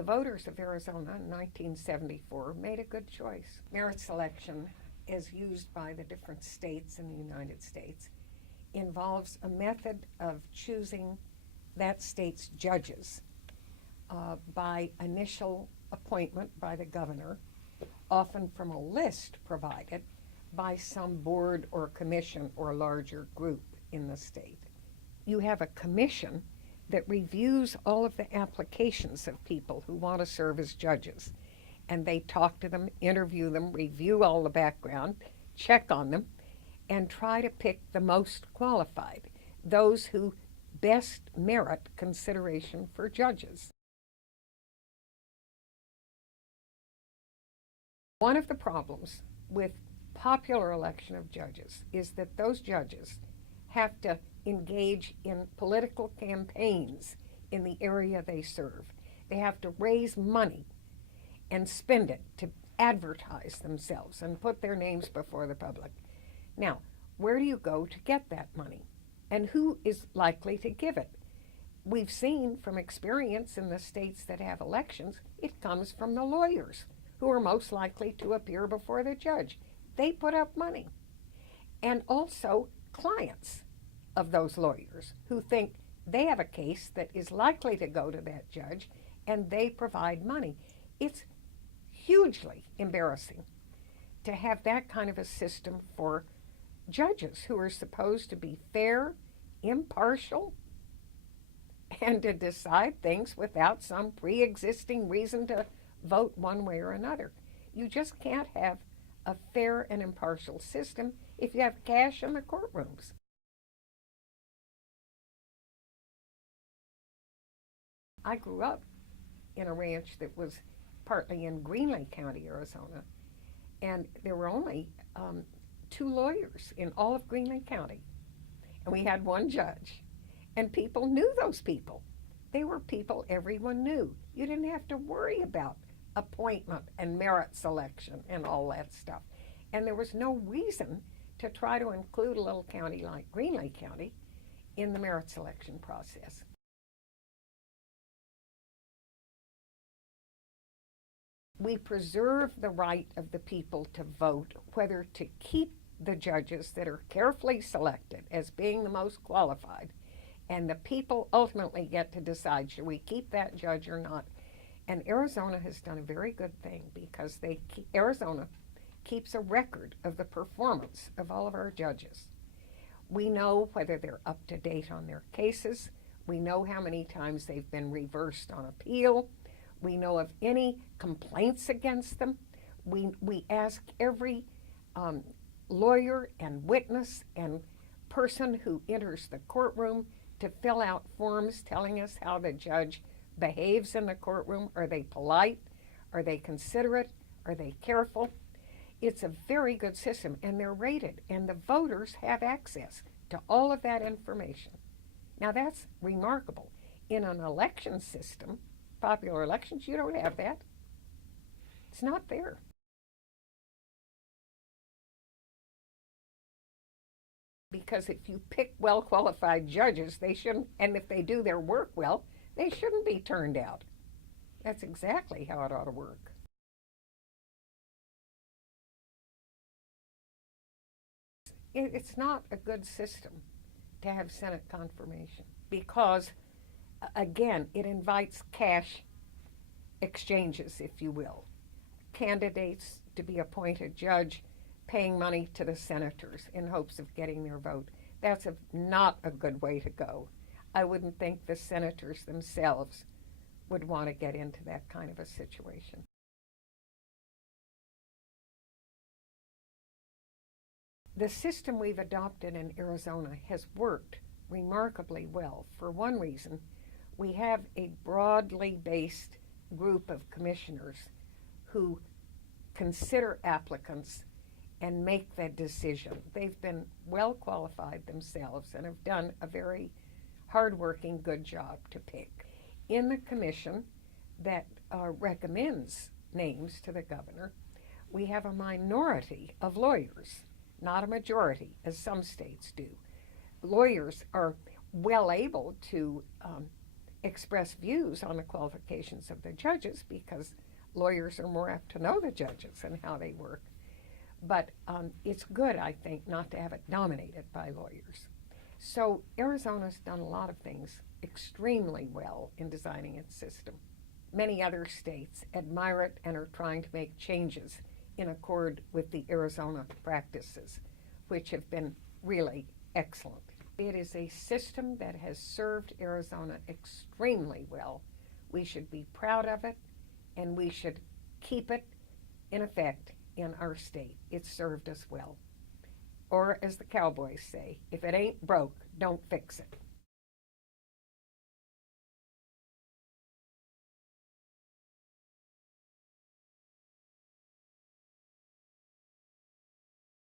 The voters of Arizona in 1974 made a good choice. Merit selection, as used by the different states in the United States, involves a method of choosing that state's judges by initial appointment by the governor, often from a list provided by some board or commission or larger group in the state. You have a commission that reviews all of the applications of people who want to serve as judges. And they talk to them, interview them, review all the background, check on them, and try to pick the most qualified, those who best merit consideration for judges. One of the problems with popular election of judges is that those judges have to engage in political campaigns in the area they serve. They have to raise money and spend it to advertise themselves and put their names before the public. Now, where do you go to get that money? And who is likely to give it? We've seen from experience in the states that have elections, it comes from the lawyers who are most likely to appear before the judge. They put up money. And also clients of those lawyers who think they have a case that is likely to go to that judge, and they provide money. It's hugely embarrassing to have that kind of a system for judges who are supposed to be fair, impartial, and to decide things without some pre-existing reason to vote one way or another. You just can't have a fair and impartial system if you have cash in the courtrooms. I grew up in a ranch that was partly in Greenlee County, Arizona, and there were only 2 lawyers in all of Greenlee County, and we had 1 judge, and people knew those people. They were people everyone knew. You didn't have to worry about appointment and merit selection and all that stuff, and there was no reason to try to include a little county like Greenlee County in the merit selection process. We preserve the right of the people to vote whether to keep the judges that are carefully selected as being the most qualified, and the people ultimately get to decide, should we keep that judge or not? And Arizona has done a very good thing because Arizona keeps a record of the performance of all of our judges. We know whether they're up to date on their cases. We know how many times they've been reversed on appeal. We know of any complaints against them. We ask every lawyer and witness and person who enters the courtroom to fill out forms telling us how the judge behaves in the courtroom. Are they polite? Are they considerate? Are they careful? It's a very good system, and they're rated, and the voters have access to all of that information. Now that's remarkable. In an election system, popular elections, you don't have that. It's not there. Because if you pick well-qualified judges, they shouldn't, and if they do their work well, they shouldn't be turned out. That's exactly how it ought to work. It's not a good system to have Senate confirmation because, again, it invites cash exchanges, if you will. Candidates to be appointed judge paying money to the senators in hopes of getting their vote. That's not a good way to go. I wouldn't think the senators themselves would want to get into that kind of a situation. The system we've adopted in Arizona has worked remarkably well. For one reason, we have a broadly based group of commissioners who consider applicants and make that decision. They've been well qualified themselves and have done a very hardworking, good job to pick. In the commission that recommends names to the governor, we have a minority of lawyers, not a majority, as some states do. Lawyers are well able to express views on the qualifications of the judges because lawyers are more apt to know the judges and how they work. But it's good, I think, not to have it dominated by lawyers. So Arizona's done a lot of things extremely well in designing its system. Many other states admire it and are trying to make changes in accord with the Arizona practices, which have been really excellent. It is a system that has served Arizona extremely well. We should be proud of it, and we should keep it in effect in our state. It's served us well. Or as the cowboys say, if it ain't broke, don't fix it.